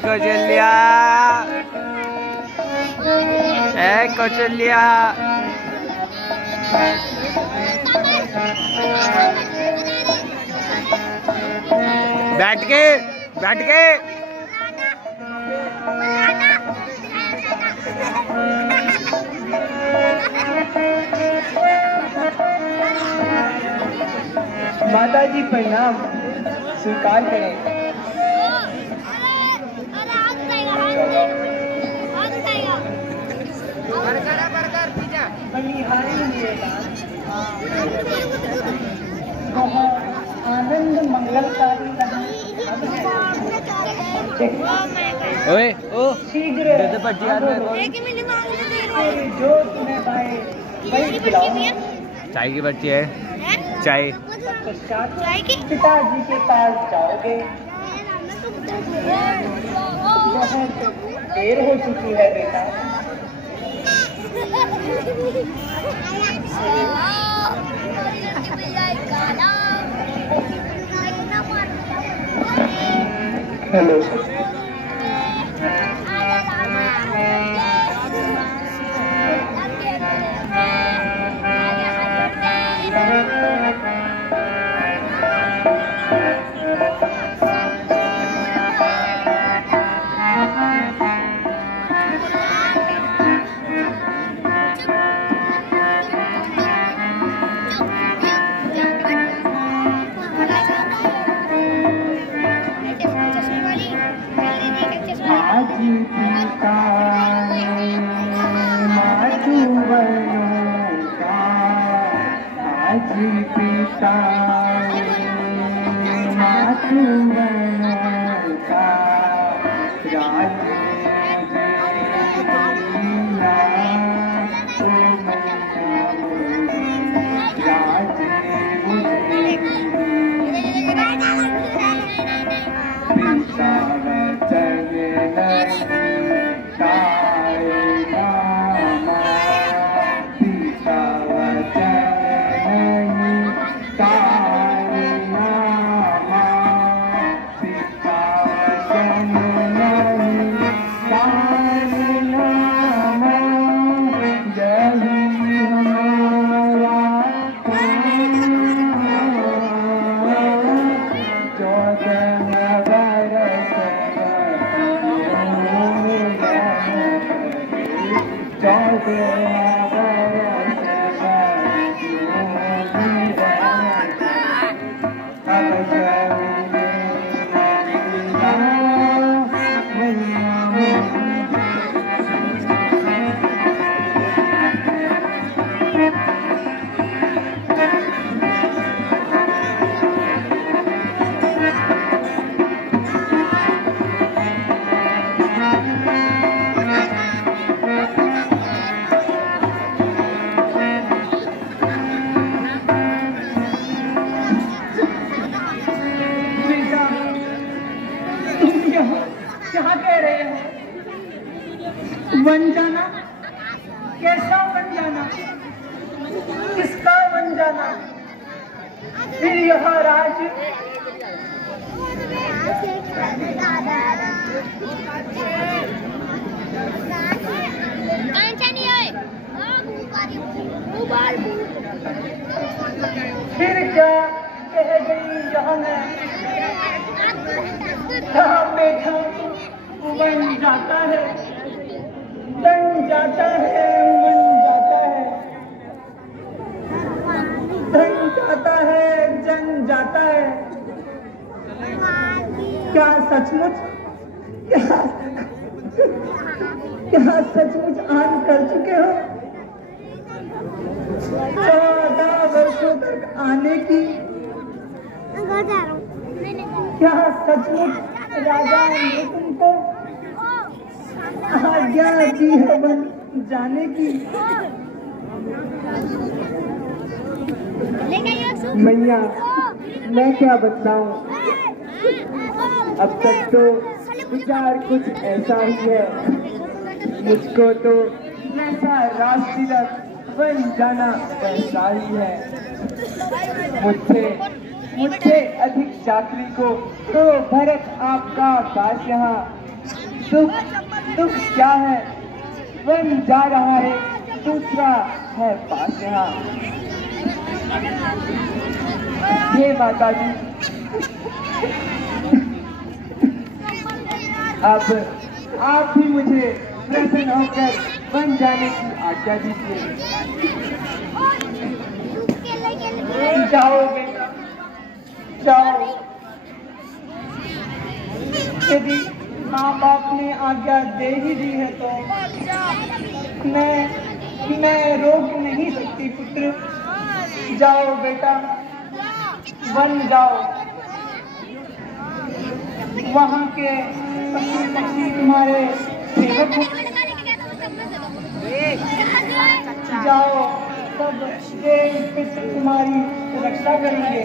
कौशल्या, कौशल्या। बैठ के, बैठ के। माता जी प्रणाम, स्वीकार करें। आनंद मंगलकारी ओए ओ शीघ्र जो तुम्हें पाए चाय की बच्ची है, चाय। पिताजी के पास जाओगे, देर हो चुकी है बेटा। हेलो वन जाना? कैसा वन जाना? किसका वन जाना? फिर यह राज्य फिर क्या कह गई यह मैं? बेटा वन जाता है, धन जाता है, मन जाता है, धन जाता है, जन जाता है। क्या सचमुच क्या सचमुच आन कर चुके हो? 14 वर्षों तक आने की क्या सचमुच राजा ने तुमको आज्ञा दी है वन जाने की? मैया मैं क्या बताऊं, अब तक तो विचार कुछ ऐसा ही है। मुझको तो जैसा राष्ट्र वन जाना वैसा ही है। मुझसे मुझसे अधिक चाकरी को, तो भरत आपका पास यहाँ। दुख दुख क्या है, वन जा रहा है, दूसरा है पास यहाँ। हे माता जी, अब आप भी मुझे प्रसन्न होकर वन जाने की आज्ञा दीजिए। जाओ बेटा, जाओ। यदि माँ बाप ने आज्ञा दे ही दी है तो मैं रोक नहीं सकती पुत्र। जाओ बेटा, वन जाओ। वहाँ के पशु पक्षी तुम्हारे सेवक जाओ, सब देव पितर तुम्हारी रक्षा करेंगे।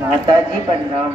माताजी प्रणाम।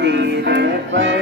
सिर पर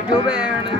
बैठो बैठ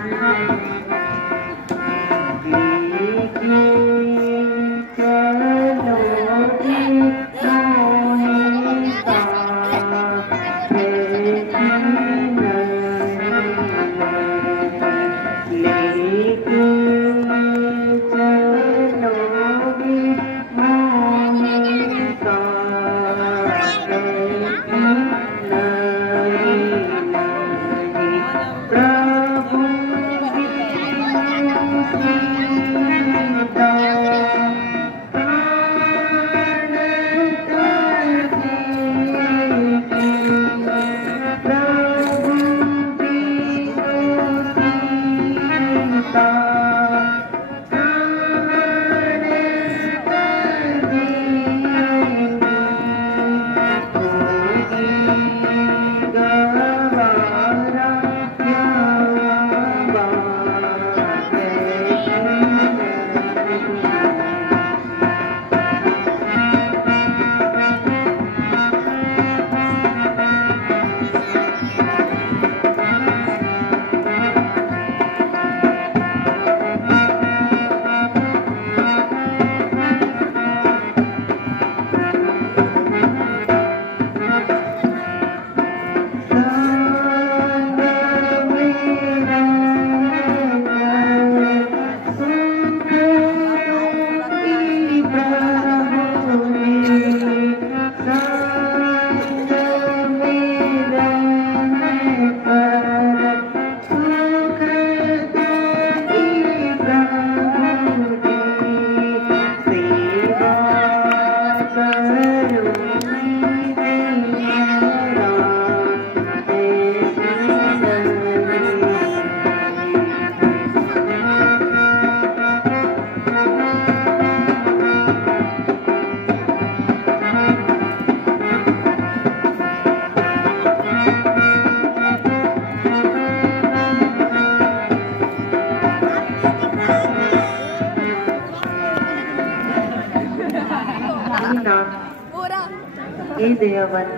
हे दयावन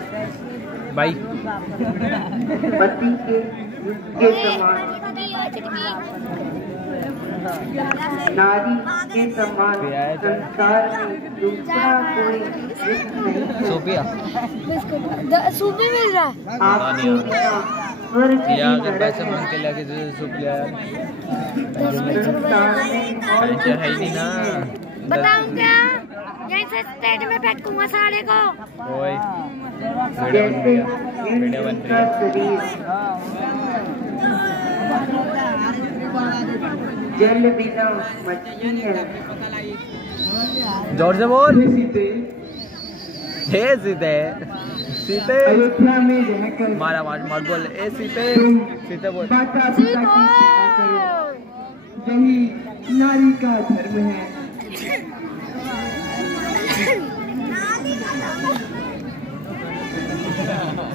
भाई पति के समान नारी के समान संसार में दूसरा कोई नहीं। सोफिया सूपी मिल रहा है आपके बिना स्वर्ग की अगर पैसे मांग के लेके तुझे सूप ले आया पैसा है ही नहीं ना। बताऊं क्या यहीं से स्टेट में फेंकूंगा सारे को। ओए जैसे वीडियो बन रही का है। शरीर जल बिना मछली है। जोर से बोल। सीते हे सीते सीते अयोध्या में रहकर मारा आवाज मत बोल। ए सीते सीते बोल। माता पिता की सेवा करो, यही नारी का धर्म है।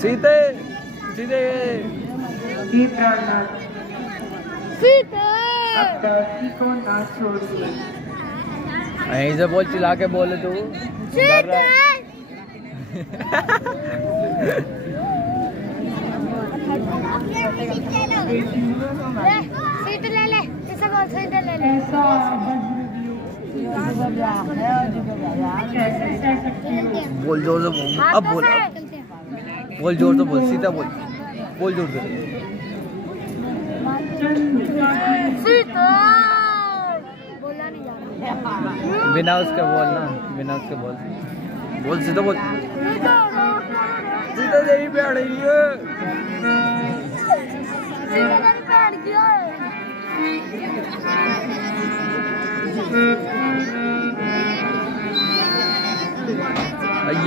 सीते सीते हे प्राणनाथ सीता अब दासी को ना छोड़िए। यहीं से बोल चिल्ला के बोले तू। सीता सीट ले ले इसे बोल सीट ले ले। ऐसा कैसे सह सकती हो? बोल जोर से बोल। अब बोल बोल जोर से बोल। सीता बोल बोल जोर से। सीता बोला नहीं जा रहा। बिना उसके बोल ना बिना उसके बोल बोल सीता बोल। सीता तेरी पे अड़ी है। सीता तेरी पैर गया है।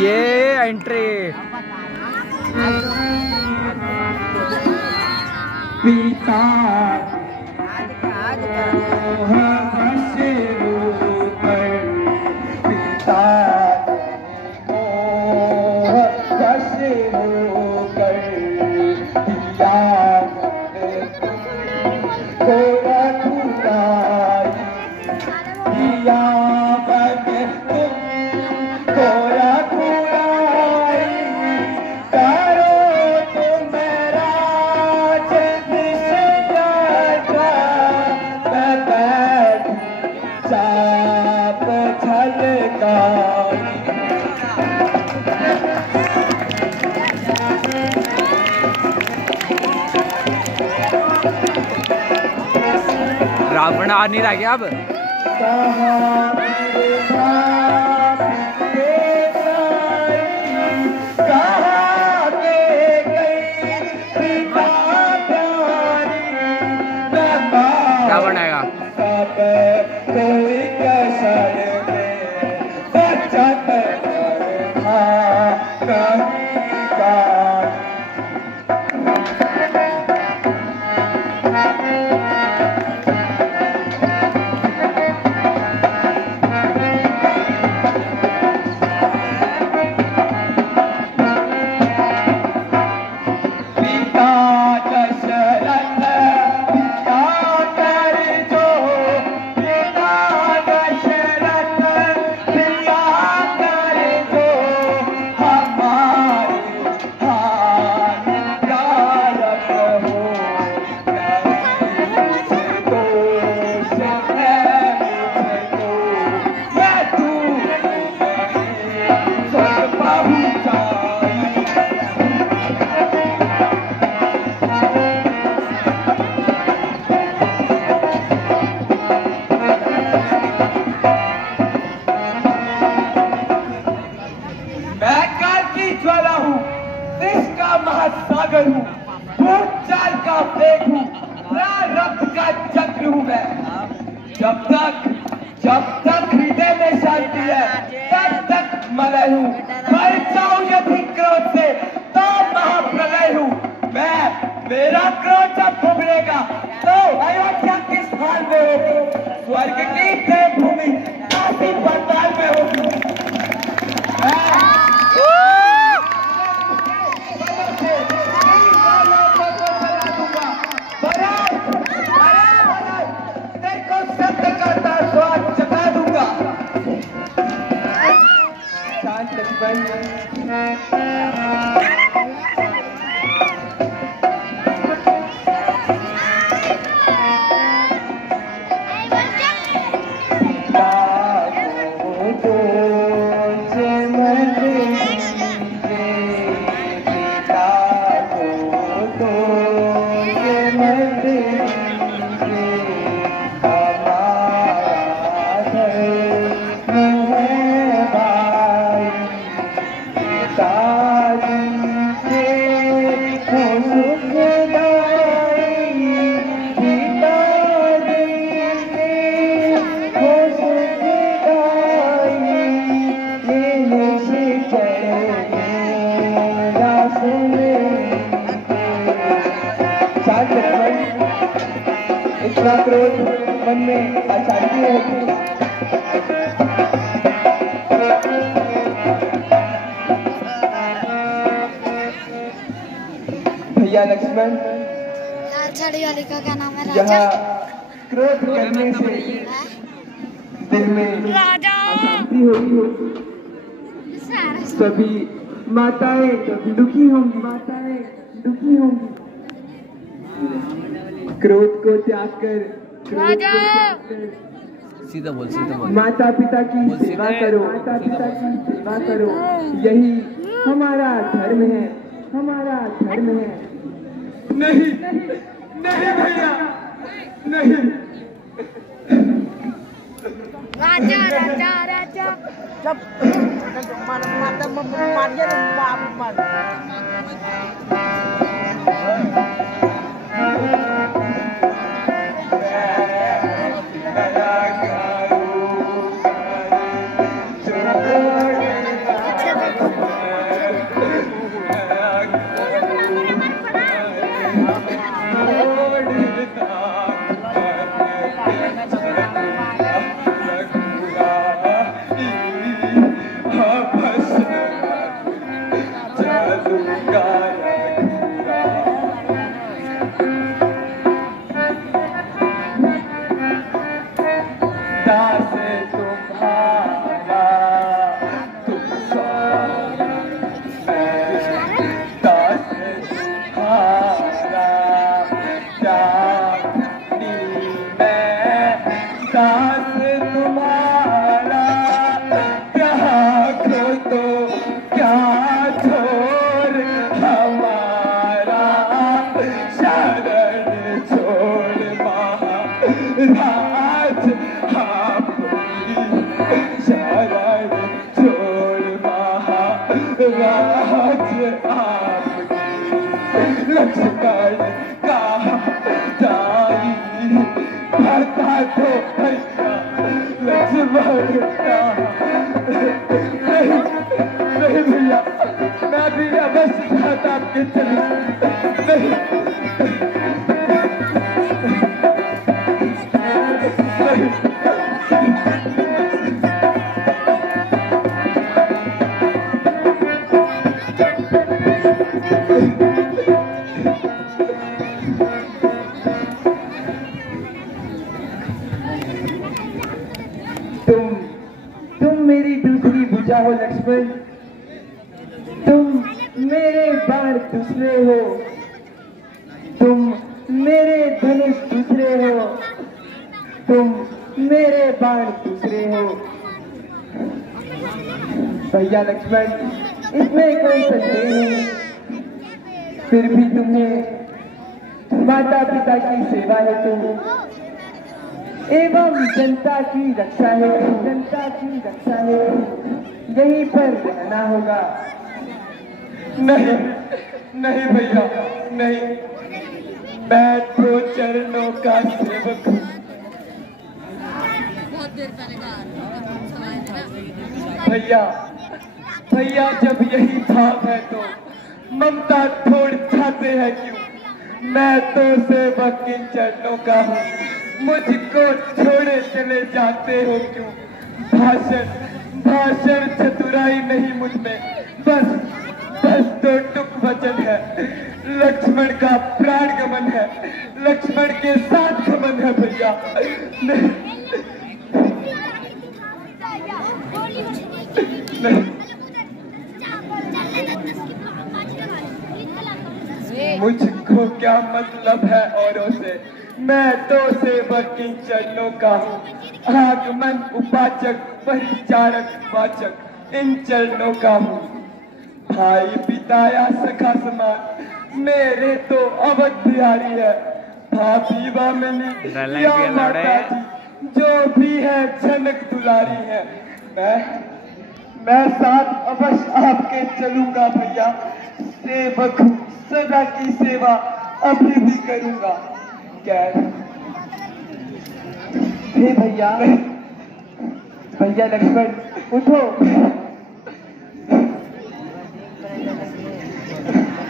ये एंट्री पिता रावण आ नहीं रहा क्या अब। क्या बनाएगा महासागर हूँ, भूचाल का वेग हूँ, रक्त का चक्र हूँ मैं। जब तक हृदय में शांति है तब तक मलय हूँ। मर जाऊं यदि क्रोध से तो महाप्रलय हूँ मैं। मेरा क्रोध जब उभरेगा तो अयोध्या किस हाल में होगी? स्वर्ग की देवभूमि काशी पाताल में होगी। शांत इतना क्रोध मन में अशांति होती। भैया लक्ष्मण, छड़ी वाली का क्या नाम है? यहाँ क्रोध करने से दिल में राजा अशांति होगी। सभी माताएं दुखी होंगी, माताएं दुखी होंगी। क्रोध को त्याग कर राजा सीधा बोल माता पिता की सेवा करो, माता पिता की सेवा करो, यही हमारा धर्म है, हमारा धर्म है। नहीं नहीं भैया नहीं। राजा राजा राजा जब नहीं भैया, मैं भी अवश्य चाहता आपके चले। तुम मेरी दूसरी भुजा हो लक्ष्मण, तुम मेरे बाण दूसरे हो, तुम मेरे धनुष दूसरे हो, तुम मेरे बाण दूसरे हो। भैया लक्ष्मण, इसमें कोई संदेह नहीं। फिर भी तुम्हें माता पिता की सेवा हेतु एवं जनता की रक्षा है, जनता की रक्षा है, यहीं पर रहना होगा। नहीं नहीं भैया नहीं, मैं तो चरणों का सेवक हूँ। भैया भैया, जब यही भाव है तो ममता छोड़ जाते हैं क्यों? मैं तो सेवक इन चरणों का हूँ, मुझको छोड़े चले जाते हो क्यों? भाषण चतुराई नहीं मुझ में, बस तो टुक वचन है। लक्ष्मण का प्राण गमन है, लक्ष्मण के साथ गमन है भैया। मुझको क्या मतलब है औरों से, मैं तो सेवक इन चरणों का हूँ, आगमन उपाचक परिचारक वाचक इन चरणों का हूँ। भाई पिता या सखा समान मेरे तो अवध बिहारी है, भाभी बामिनी या माता जी, जो भी है जनक दुलारी है, मैं साथ अवश्य आपके चलूंगा भैया। सेवक हूँ, सदा की सेवा अभी भी करूंगा। क्या हे भैया, भैया लक्ष्मण उठो।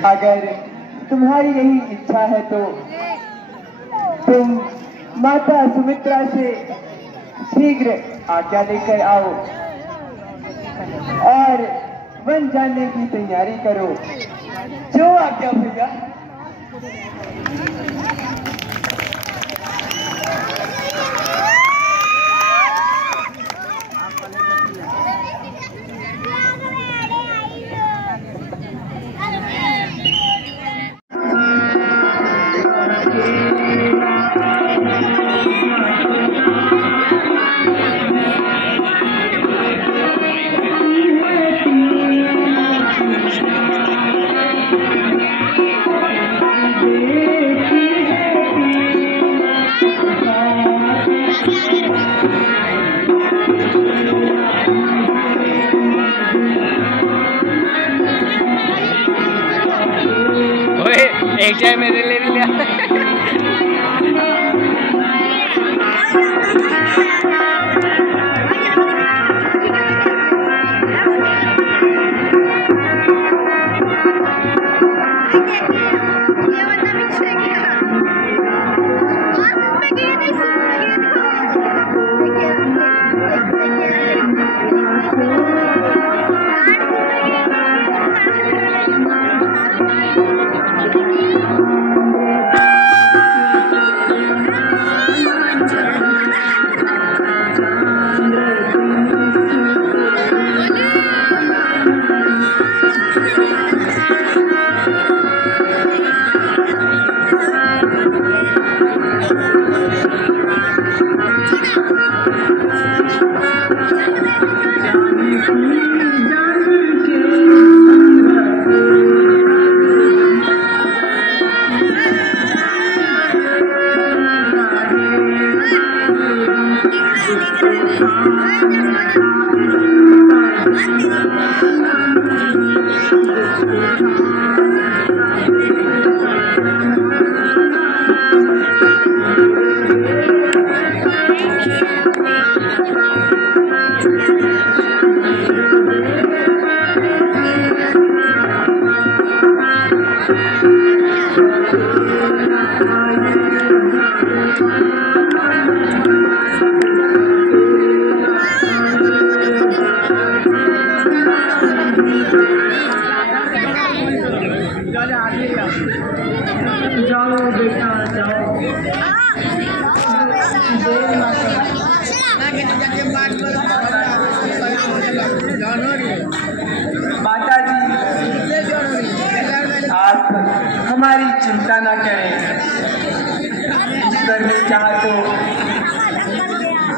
अगर तुम्हारी यही इच्छा है तो तुम माता सुमित्रा से शीघ्र आज्ञा लेकर आओ और वन जाने की तैयारी करो। जो आज्ञा भैया। एक चाय मेरे लिए लिया। माता जी, आप हमारी चिंता न करें। ईश्वर ने चाहा तो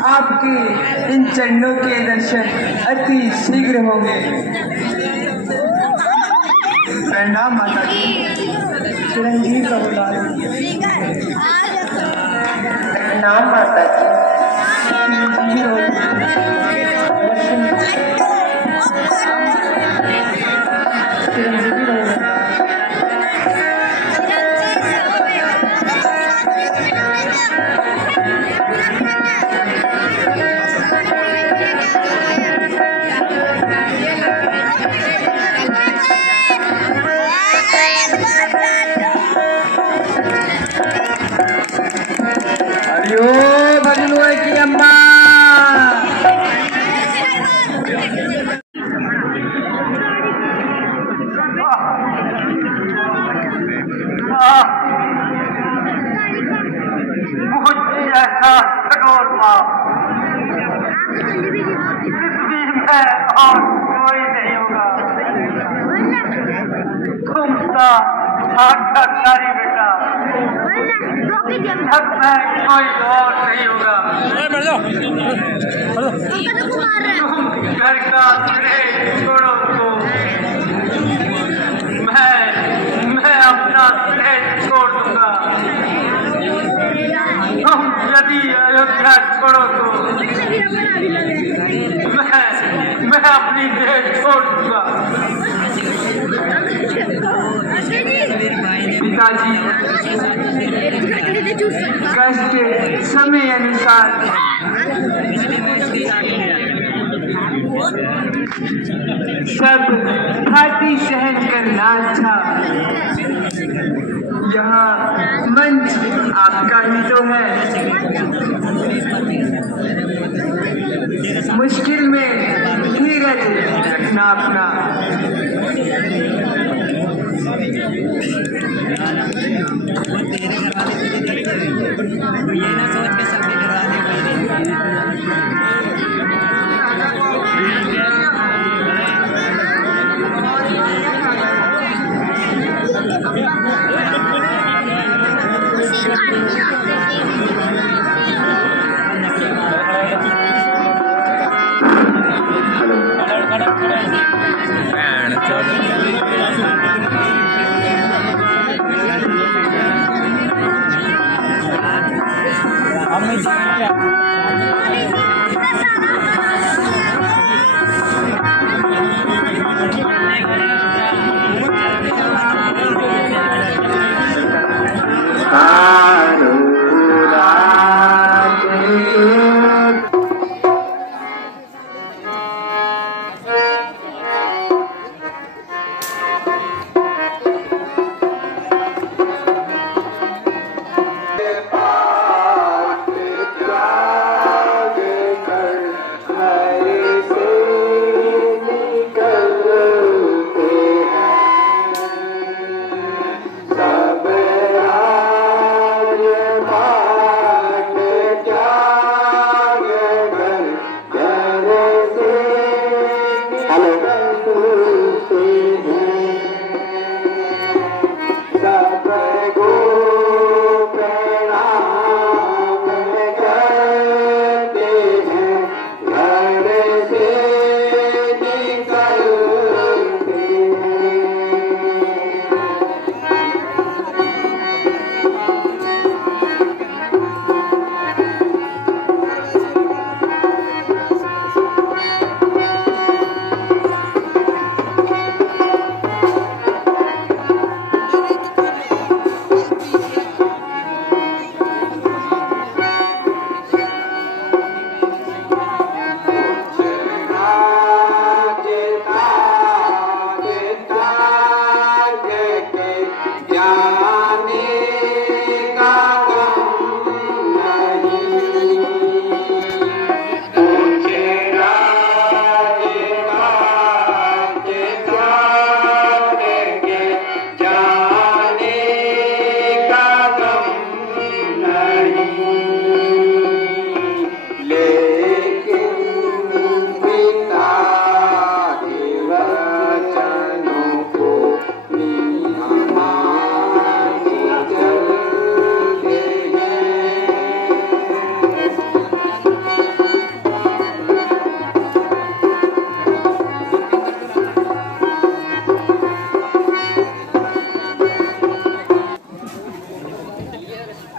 आपके इन चरणों के दर्शन अति शीघ्र होंगे। प्रणाम माता जी। चिरंजीव कहो लाल। प्रणाम माता जी। चिरंजीवी रहो। हरिओ भगलुआ की अम्मा। मुझे ऐसा कठोर पाप है और कोई नहीं होगा। तुम सा साक्षात्कारी बेटा, जब मैं कोई और नहीं होगा। घर का छोड़ो तो मैं अपना छोड़ दूंगा। मेरा छोड़ो तो मैं अपनी देह छोड़ दूंगा। पिताजी, कष्ट समय अनुसार सब भांति सहन करना था। यहाँ मंच आपका ही तो है। मुश्किल में धीरज रखना अपना।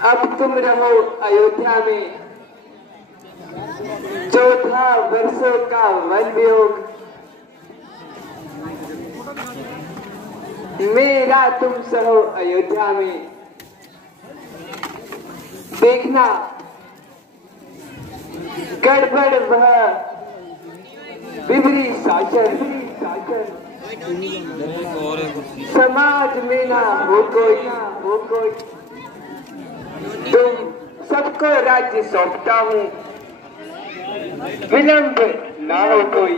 अब तुम रहो अयोध्या में, जो था वर्षों का वन वियोग। मेरा तुम सहो अयोध्या में, देखना गड़बड़ वह बिगड़ी साचर। समाज में ना हो कोई, तुम सबको राज्य सौंपता हूँ, विलंब ना हो कोई।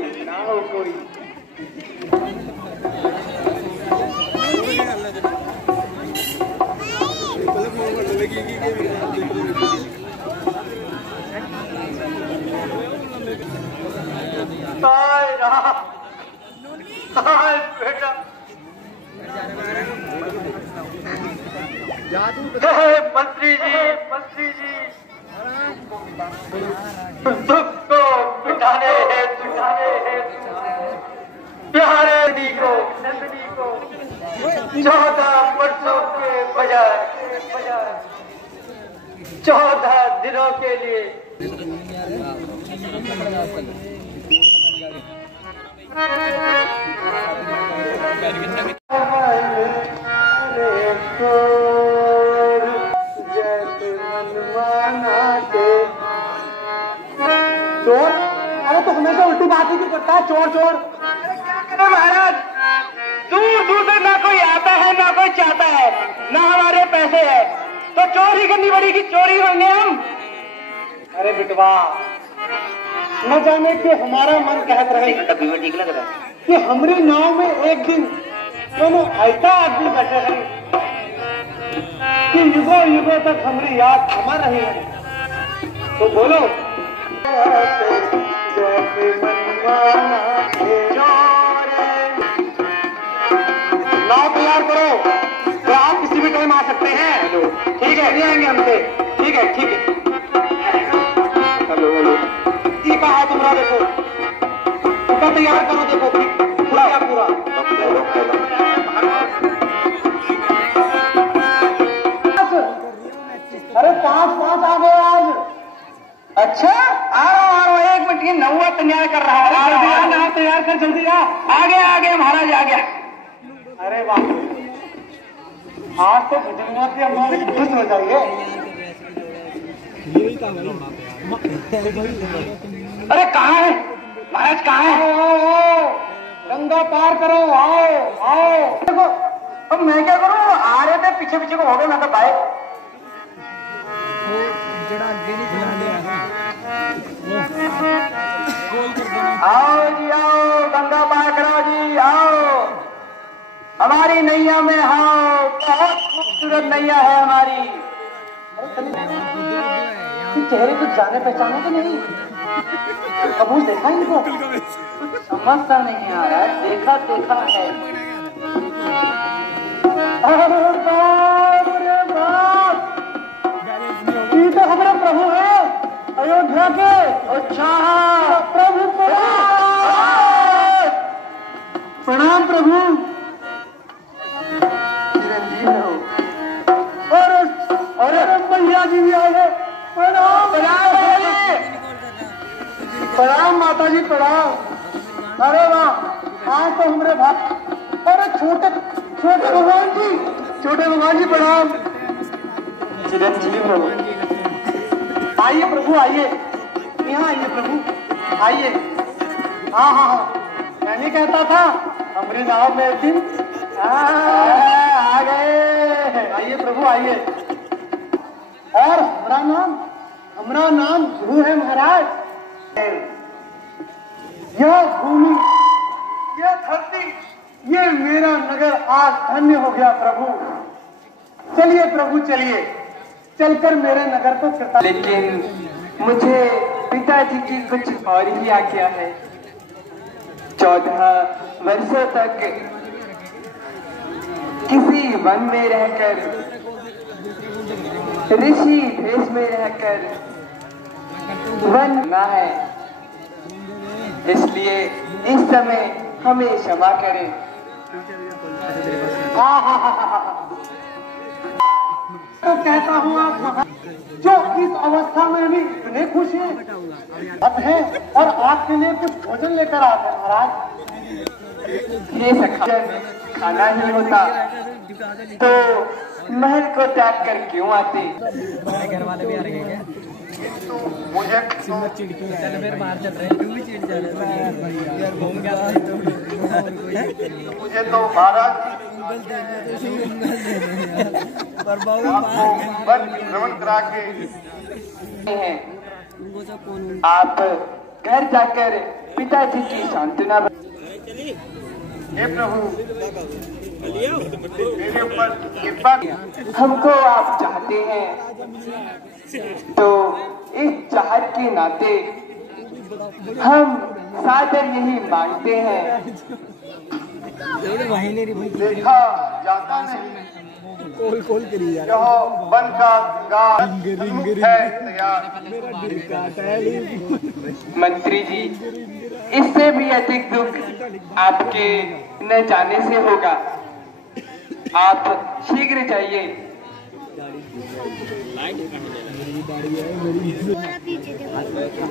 बेटा मंत्री जी दुख को मिटाने प्यारे नंदिनी को 14 वर्षों के बजाय 14 दिनों के लिए। चोर, अरे तो हमेशा उल्टी बात ही क्यों करता है? चोर चोर, अरे क्या करें महाराज, दूर दूर से ना कोई आता है ना कोई चाहता है, ना हमारे पैसे है, तो चोरी करनी पड़ेगी, चोरी होंगे हम। अरे बिटवा, न जाने कि हमारा मन कहत रहे तभी में ठीक लग रहा है कि हमारी नाव में एक दिन दोनों ऐसा आदमी बैठे हैं कि युगों युगों तक हमारी याद अमर रही है। तो बोलो, नाव तैयार करो तो आप किसी भी टाइम आ सकते हैं। ठीक है, नहीं आएंगे हमसे। ठीक है ठीक है। हेलो हेलो, ये कहा है तुम्हारा? देखो उसका तैयार करो, देखो पूरा पूरा। अरे 5-5 आ गए आज। अच्छा, आ रहा हूँ 1 मिनट, ये नौवा तैयार कर रहा है। नाव तैयार कर, जल्दी आ गया महाराज, आ गया। अरे वाह, आज तो भजनिया से हम लोग खुश हो जाएंगे। अरे कहाँ है महाराज, कहाँ है? आओ, गंगा पार करो, आओ आओ। देखो अब मैं क्या करूँ, आ रहे थे पीछे पीछे को हो गए, मैं तो भाई आओ जी, आओ गंगा पार करो जी, आओ हमारी नैया में, आओ, बहुत खूबसूरत नैया है हमारी। चेहरे कुछ जाने पहचाने तो नहीं? कबूल देखा इनको? समझता नहीं आ रहा, देखा देखा है। अरे बाप रे बाप, ये तो हमारा प्रभु है अयोध्या के। अच्छा प्रभु, प्रणाम प्रभु। चिरंजीव हो। अरे भैया जी भी आ गए। प्रणाम प्रणाम माता जी, प्रणाम। अरे वाह, आज तो हमारे भाई, अरे छोटे छोटे भगवान जी प्रणाम। चिरंजीव हो। आइए प्रभु, आइए, यहाँ आइए प्रभु, आइए। हाँ हाँ हाँ, मैं नहीं कहता था हमारी नाव में एक दिन आ गए। आइए प्रभु, आइए। और हमारा नाम ध्रुव है महाराज। यह भूमि, यह धरती, ये मेरा नगर आज धन्य हो गया प्रभु। चलिए प्रभु, चलिए, चलकर मेरे नगर को कृता। लेकिन मुझे पिताजी की कुछ और ही आज्ञा है। 14 वर्षों तक किसी वन में रहकर, ऋषि भेष में रहकर वन ना है, इसलिए इस समय हमें क्षमा करें। तो कहता हूँ आप जो इस अवस्था में भी इतने खुश हैं और आपके लिए कुछ भोजन लेकर आते हैं महाराज। ये सखा खाना ही होता तो महल को त्याग कर क्यों आते? घर वाले भी आ रहे हैं मुझे मुझे तो महाराज भ्रमण करा के आप घर जाकर पिताजी की सांत्वना। हे प्रभु, मेरे ऊपर कृपा। हमको आप चाहते हैं तो इस चाहत के नाते हम सादर यही मांगते हैं। देखा जाता नहीं यह वन का है तैयार। मंत्री जी, इससे भी अधिक दुख आपके न जाने से होगा। आप शीघ्र जाइए।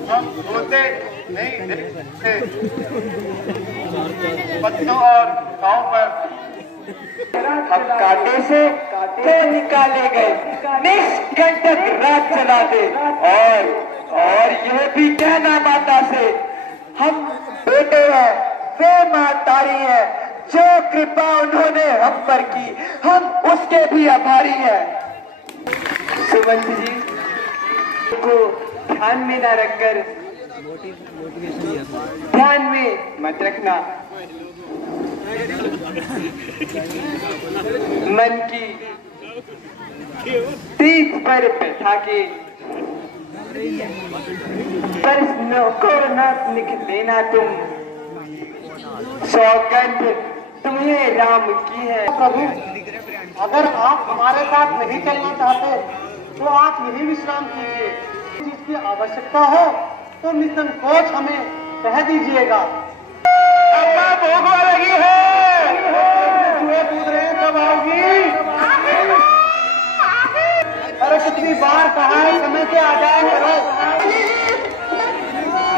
हम होते नहीं देखते बच्चों और गाँव पर अब कांटे से तो निकाले गए निष्कंटक राज चला दे और यह भी कहना माता से हम बेटे हैं वे माँ तारी है जो कृपा उन्होंने हम पर की हम उसके भी आभारी हैं। सुमंत जी को ध्यान में न रखकर ध्यान में मत रखना। मन की पीठ पर बैठा के प्रश्नों को न लिख देना तुम सौगंध तुम्हें राम की है। प्रभु अगर आप हमारे साथ नहीं चलना चाहते तो आप यही विश्राम कीजिए। जिसकी आवश्यकता हो तो निसंकोच हमें कह दीजिएगा। भूख लगी है, चूहे कूद रहे हैं, कब आओगी? अरे कितनी बार कहा है समय से आ जाया करो।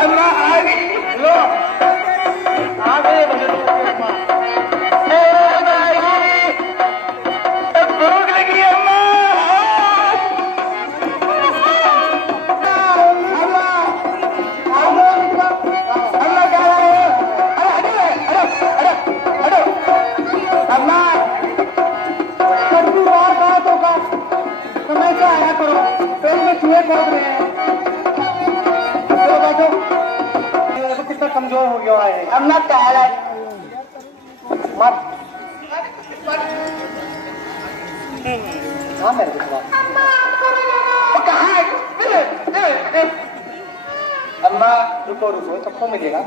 अल्लाह आ गई, लो आ गए भूख लगी है अम्मा। समय से आया करो, पेट में चूहे कूद रहे हैं। चलो बैठो, देखो कितना कमजोर हो गया है। अम्मा टहला मत हाँ मेरे को कहाँ है? अम्मा रुको रुको, सबको मिलेगा।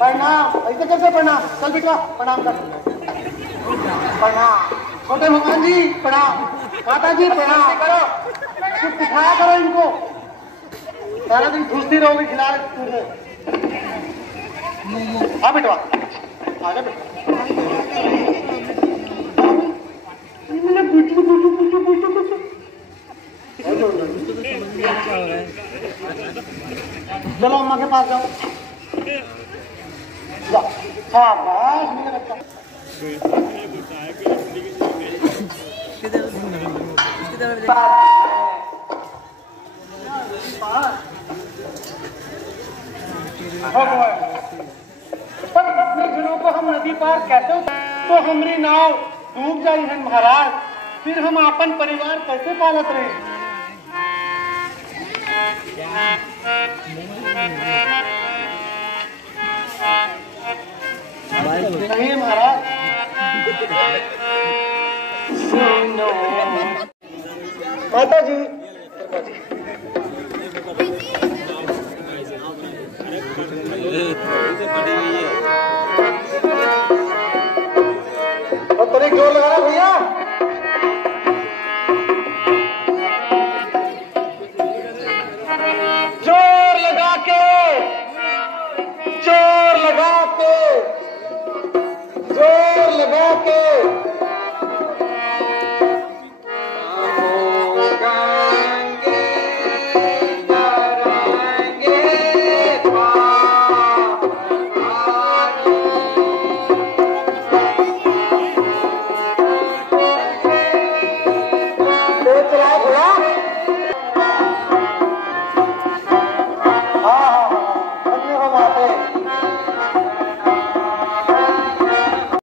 प्रणाम, ऐसे कैसे प्रणाम? चल बेटा प्रणाम कर। प्रणाम छोटे भगवान जी, प्रणाम माता जी, प्रणाम करो। कुछ सिखाया करो इनको, सारा दिन घुसती रहोगी खिला तुझे। हाँ बेटवा आगे बेटा। चलो अम्मा के पास जाओ। शाबाश मेरा बच्चा। पर अपने जनों को हम नदी पार कैसे तो हमारी नाव डूब जाई है महाराज, फिर हम अपन परिवार कैसे पालत रहे? नहीं महाराज। माता जी और तनिक जोर लगा भैया। जोर लगा के, जोर लगा के, जोर लगा के